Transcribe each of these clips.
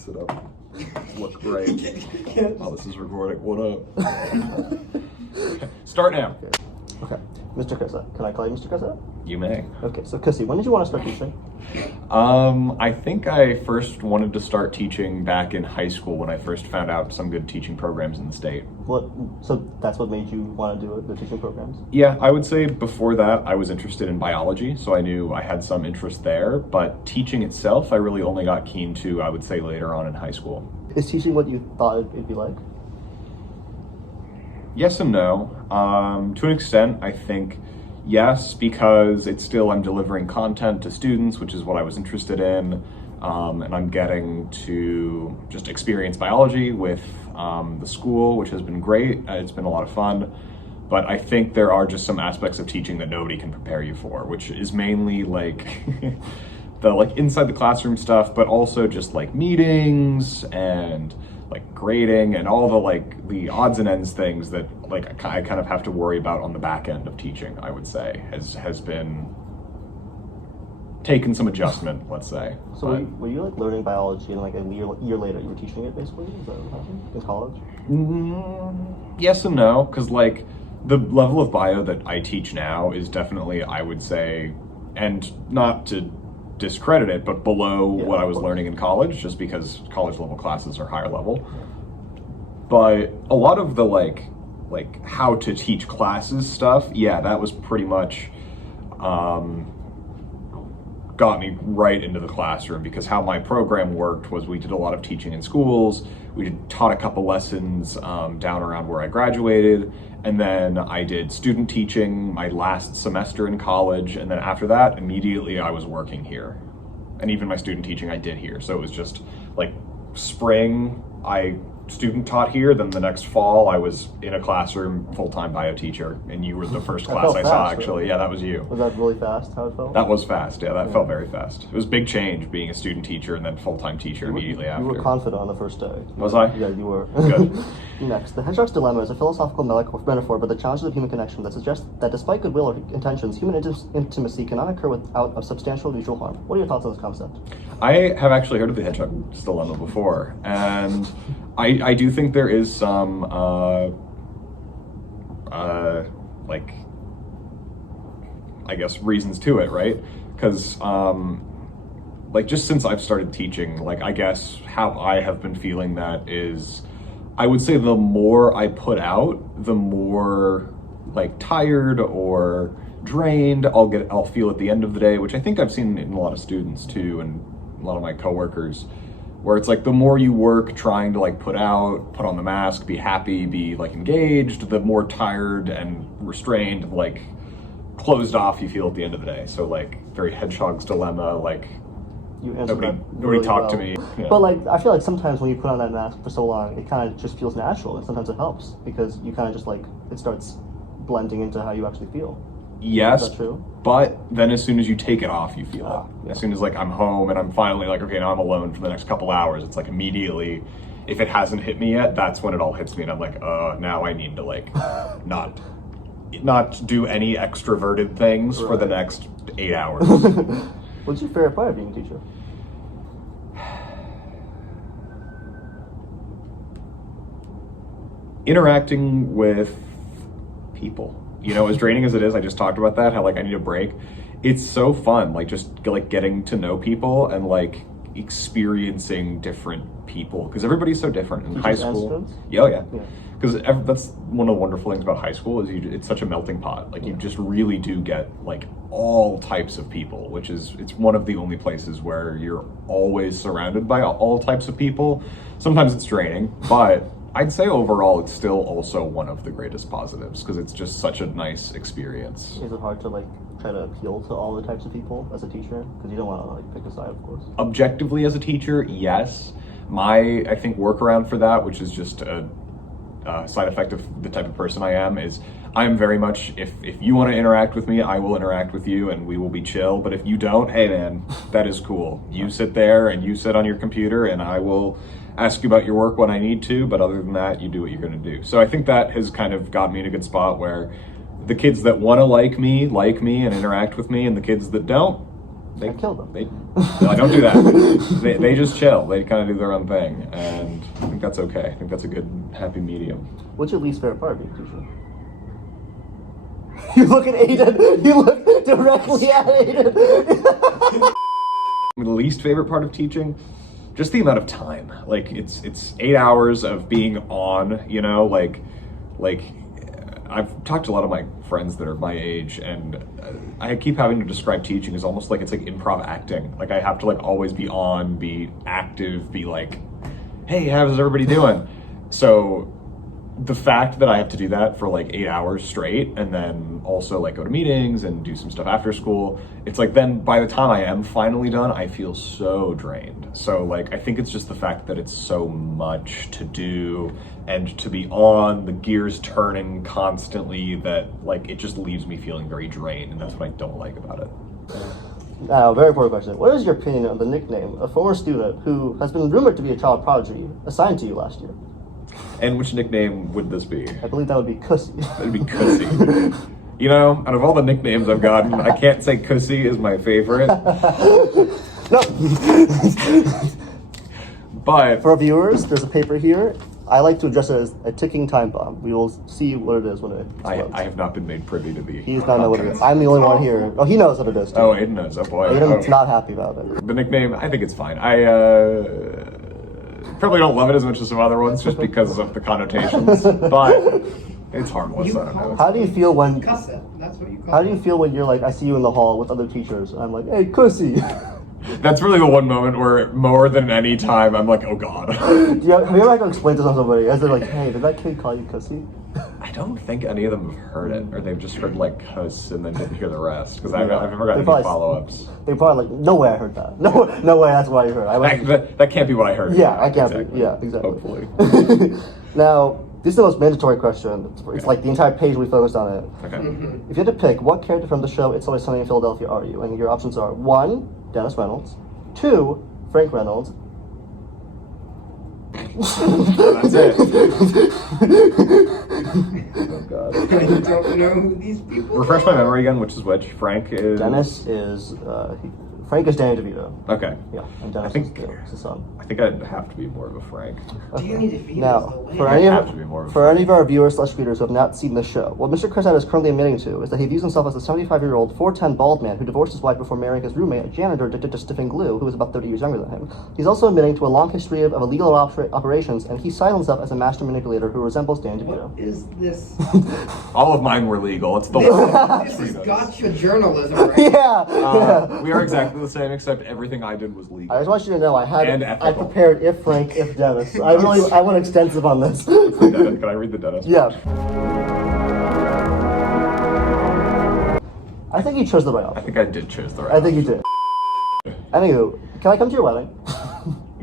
Sit up. Look great. Oh, this is recording. What up? Start now. Okay. Mr. Cussatt. Can I call you Mr. Cussatt? You may. Okay, so Cussie, when did you want to start teaching? I think I first wanted to start teaching back in high school when I first found out some good teaching programs in the state. So that's what made you want to do the teaching programs? Yeah, I would say before that I was interested in biology, so I knew I had some interest there, but teaching itself I really only got keen to, I would say, later on in high school. Is teaching what you thought it'd be like? Yes and no. To an extent, I think yes, because it's still, I'm delivering content to students, which is what I was interested in, and I'm getting to just experience biology with the school, which has been great. It's been a lot of fun, but I think there are just some aspects of teaching that nobody can prepare you for, which is mainly like the inside the classroom stuff, but also just like meetings and like grading and all the odds and ends things that I kind of have to worry about on the back end of teaching, I would say, has been taken some adjustment, let's say. So were you like learning biology and like a year later you were teaching it basically? Is that what happened in college? Yes and no, because like the level of bio that I teach now is definitely, I would say, and not to discredit it, but below what I was learning in college, just because college level classes are higher level. But a lot of the like how to teach classes stuff, yeah, that was pretty much got me right into the classroom, because how my program worked was we did a lot of teaching in schools. We taught a couple lessons down around where I graduated, and then I did student teaching my last semester in college, and then after that, immediately I was working here. And even my student teaching I did here. So it was just like spring, I student taught here, then the next fall I was in a classroom, full-time bio teacher, and you were the first class I saw, actually. Yeah, that was you. Was that really fast, how it felt? That was fast, yeah, that felt very fast. It was a big change being a student teacher and then full-time teacher immediately after. You were confident on the first day. Was I? Yeah, you were. Good. Next, the hedgehog's dilemma is a philosophical metaphor, but the challenges of human connection that suggests that despite goodwill or intentions, human intimacy cannot occur without a substantial mutual harm. What are your thoughts on this concept? I have actually heard of the hedgehog's dilemma before, and I do think there is some I guess reasons to it, right? Because just since I've started teaching, I guess how I have been feeling that is, I would say the more I put out, the more tired or drained I'll feel at the end of the day, which I think I've seen in a lot of students too, and a lot of my coworkers, where it's the more you work trying to put on the mask, be happy, be engaged, the more tired and restrained, closed off you feel at the end of the day. So very hedgehog's dilemma, you nobody really talked well. to me. Yeah. But I feel sometimes when you put on that mask for so long, it kind of just feels natural, and sometimes it helps because you kind of just it starts blending into how you actually feel. Yes, is that true? But then as soon as you take it off, you feel it. Yeah. As soon as I'm home and I'm finally okay, now I'm alone for the next couple hours, it's immediately, if it hasn't hit me yet, that's when it all hits me, and I'm now I need to not do any extroverted things for the next 8 hours. What's your favorite part of being a teacher? Interacting with people. As draining as it is, I just talked about that, how I need a break. It's so fun, just getting to know people and experiencing different people, because everybody's so different in high school. Yeah. Because that's one of the wonderful things about high school is it's such a melting pot. You just really do get all types of people, which is, it's one of the only places where you're always surrounded by all types of people. Sometimes it's draining, but I'd say overall it's still also one of the greatest positives, because it's just such a nice experience. Is it hard to try to appeal to all the types of people as a teacher? Because you don't want to pick a side, of course. Objectively as a teacher, yes. My, I think, workaround for that, which is just a side effect of the type of person I am, is I'm very much, if you want to interact with me, I will interact with you and we will be chill. But if you don't, hey man, that is cool. You sit there and you sit on your computer and I will ask you about your work when I need to, but other than that, you do what you're going to do. So I think that has kind of got me in a good spot where the kids that want to like me and interact with me, and the kids that don't, I killed them. No, don't do that. they just chill. They kind of do their own thing, and I think that's okay. I think that's a good, happy medium. What's your least favorite part of being a teacher? You look at Aiden. You look directly at Aiden. The least favorite part of teaching, just the amount of time. Like it's 8 hours of being on. You know, like I've talked to a lot of my friends that are my age, and I keep having to describe teaching as almost like it's like improv acting. Like I have to like always be on, be active, be like, hey, how's everybody doing? So the fact that I have to do that for like 8 hours straight, and then also like go to meetings and do some stuff after school, it's like then by the time I am finally done, I feel so drained. So like I think it's just the fact that it's so much to do and to be on, the gears turning constantly, that like it just leaves me feeling very drained, and that's what I don't like about it. Now, very important question. What is your opinion on the nickname a former student who has been rumored to be a child prodigy assigned to you last year? And which nickname would this be? I believe that would be Cussatt. That'd be Cussatt. You know, out of all the nicknames I've gotten, I can't say Cussatt is my favorite. No. But for our viewers, there's a paper here. I like to address it as a ticking time bomb. We will see what it is when it explodes. I have not been made privy to the... He does not know what it is. I'm the only one here. Oh, he knows what it is, too. Oh, Aiden knows. Oh, boy. Aiden's not happy about it. The nickname, I think it's fine. I probably don't love it as much as some other ones just because of the connotations, but it's harmless. I don't know. How do you feel when... Cussatt, that's what you call How do you feel when you're like, I see you in the hall with other teachers, and I'm like, hey, Cussy. That's really the one moment where more than any time I'm like, oh god. Have you ever had to explain to somebody, as they're like, hey, did that kid call you Cussy? I don't think any of them have heard it, or they've just heard like cuss and then didn't hear the rest, because I've never gotten any follow-ups. They probably like, no way I heard that. No way that's what I heard. That can't be what I heard. Yeah, I can't be. Yeah, exactly. Hopefully. Now, this is the most mandatory question. It's like the entire page we focused on it. Okay. If you had to pick, what character from the show It's Always Sunny in Philadelphia are you? And your options are 1, Dennis Reynolds, 2, Frank Reynolds. That's it. Oh god. I don't know who these people Refresh my memory again, which is which? Frank is... Dennis is... Frank is Danny DeVito. Okay. Yeah, and Dennis is his son. I think I'd have to be more of a Frank. Do you need to feed Now, us? for I'd have to be more of a for any of our viewers / readers who have not seen the show, what Mr. Cussatt is currently admitting to is that he views himself as a 75-year-old, 4'10" bald man who divorced his wife before marrying his roommate, a janitor addicted to stiffing glue, who is about 30 years younger than him. He's also admitting to a long history of illegal operations, and he cited himself as a master manipulator who resembles Danny DeVito. What is this? All of mine were legal. It's the This is gotcha journalism, right? Yeah. We are exactly the same, except everything I did was legal. I just want you to know I And ethical. prepared if Frank, if Dennis. I went extensive on this. Can I read the Dennis? Yeah. I think you chose the right I option. think I did choose the right I think you did. Anywho, can I come to your wedding? I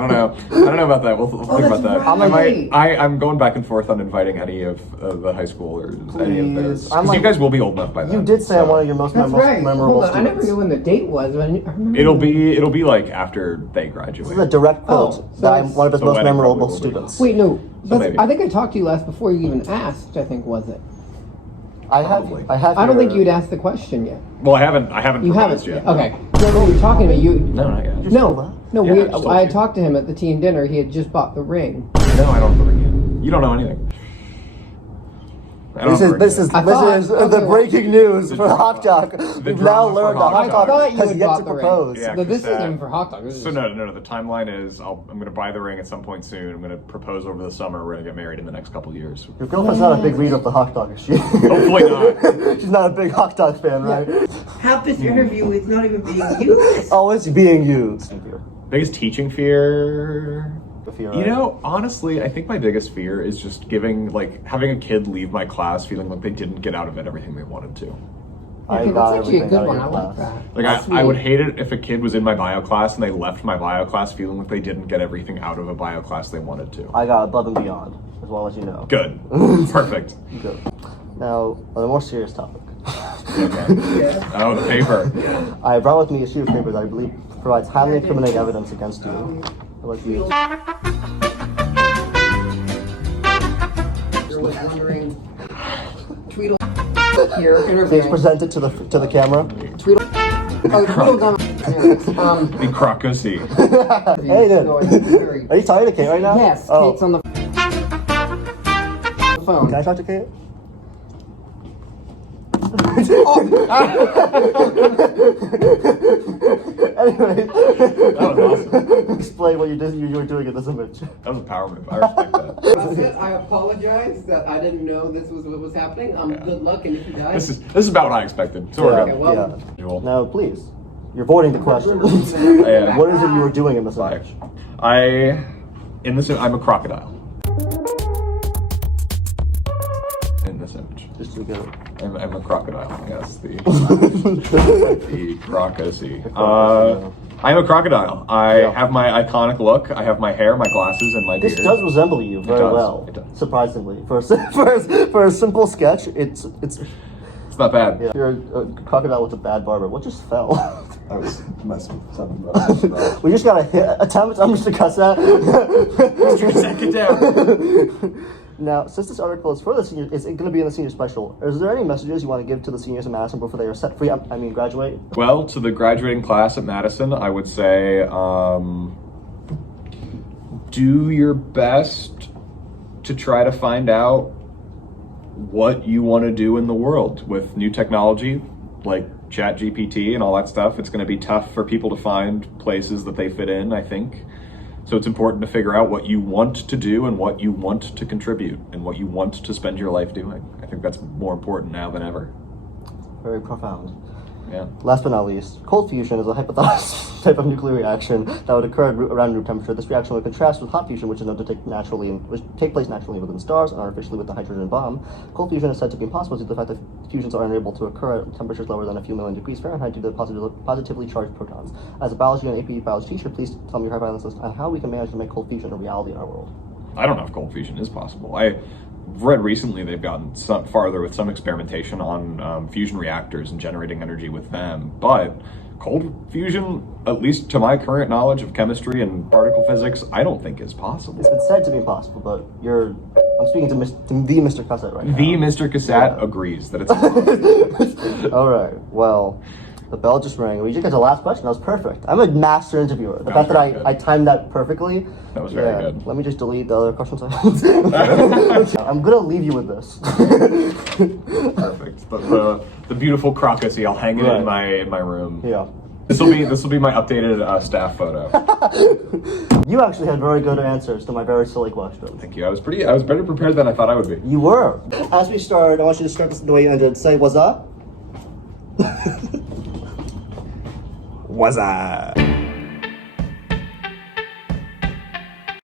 don't know. I don't know about that. We'll think about that. right. I'm going back and forth on inviting any of the high schoolers, any of those. Because you guys will be old enough by then. You did say I'm one of your most That's right. memorable Hold on, I never students. knew when the date was, but I remember. It'll be like after they graduate. This is a direct quote Oh, so that I'm it's- one of his the most wedding memorable probably will be. students. Wait, no. maybe. I think I talked to you last before you even asked, I think, was it? I have I don't think you had asked the question yet. Well, I haven't You proposed haven't? yet. Okay. No, we were talking about you. No, not yet. No, Yeah, I just told I had you. talked to him at the team dinner. He had just bought the ring. No, I don't believe you. You don't know anything. This is I thought- the okay. breaking news The for drama- Hawk Talk. the We've now drama for learned that Hawk Hawk Talk. Talk I thought you has had yet bought to the ring. propose. Yeah. No, this Cussatt. isn't for hot dog. This is So no. The timeline is I'm going to buy the ring at some point soon. I'm going to propose over the summer. We're going to get married in the next couple of years. Your girlfriend's not a big reader of the Hawk Talk, is she? Hopefully not. She's not a big Hawk Talk fan, right? Half this interview is not even being used. Oh, it's being used. Biggest teaching fear. Fear, You right? know, honestly, I think my biggest fear is just having a kid leave my class feeling like they didn't get out of it everything they wanted to. I Okay, got that's actually a everything good out of one. your I like class. that. Like That's I would sweet. hate it if a kid was in my bio class and they left my bio class feeling like they didn't get everything out of a bio class they wanted to. I got above and beyond, as well as you know. Good. Perfect. Good. Now, on a more serious topic. Okay. Oh, the paper. I brought with me a sheet of paper that I believe provides highly incriminating evidence against you. I'd like you. Was wondering. Tweedle. Here, Please interviewing. present it to the camera. Tweedle. The crocacy. Hey, dude. No, it's very- Are you talking to Kate right now? Yes, Oh. Kate's on the phone. Can I talk to Kate? Anyway, That was awesome. explain what you were doing in this image. That was a power move. I respect that. That's it. I apologize that I didn't know this was what was happening. Good luck, and if you die, This is about what I expected. So we're Okay, good. well- Joel. Now, please, you're voiding the question. Yeah. What is it you were doing in this image? I'm a crocodile. In this image. Just to go. I'm a crocodile. Yes, the crocacy. crocacy, I'm a crocodile. I have my iconic look. I have my hair, my glasses, and my beard. This does resemble you very does. well. It does. Surprisingly, for a simple sketch, it's It's not bad. yeah. You're a crocodile with a bad barber. What just fell? I was messing with something about We just got a attempt on Mr. Cussatt. Get down. Now, since this article is for the senior, is it going to be in the senior special? Is there any messages you want to give to the seniors in Madison before they are set free? I mean, graduate. Well, to the graduating class at Madison, I would say do your best to try to find out what you want to do in the world with new technology like ChatGPT and all that stuff. It's going to be tough for people to find places that they fit in, I think. So it's important to figure out what you want to do and what you want to contribute and what you want to spend your life doing. I think that's more important now than ever. Very profound. Yeah. Last but not least, cold fusion is a hypothesized type of nuclear reaction that would occur around room temperature. This reaction would contrast with hot fusion, which is known to take place naturally within stars and artificially with the hydrogen bomb. Cold fusion is said to be impossible due to the fact that fusions are unable to occur at temperatures lower than a few million degrees Fahrenheit due to positively charged protons. As a biology and AP biology teacher, please tell me your hypothesis on how we can manage to make cold fusion a reality in our world. I don't know if cold fusion is possible. I've read recently they've gotten some farther with some experimentation on fusion reactors and generating energy with them. But cold fusion, at least to my current knowledge of chemistry and particle physics, I don't think is possible. It's been said to be impossible, but I'm speaking to the Mr. Cussatt right now. The Mr. Cussatt agrees that it's impossible. All right. Well, the bell just rang. We just got the last question. That was perfect. I'm a master interviewer. The fact that I timed that perfectly. That was very good. Let me just delete the other questions. I'm gonna leave you with this. Perfect. The beautiful crocacy, I'll hang it in my room. Yeah. This will be my updated staff photo. You actually had very good answers to my very silly questions. Thank you. I was better prepared than I thought I would be. You were. As we start, I want you to start this the way you ended. Say, what's up? Was I?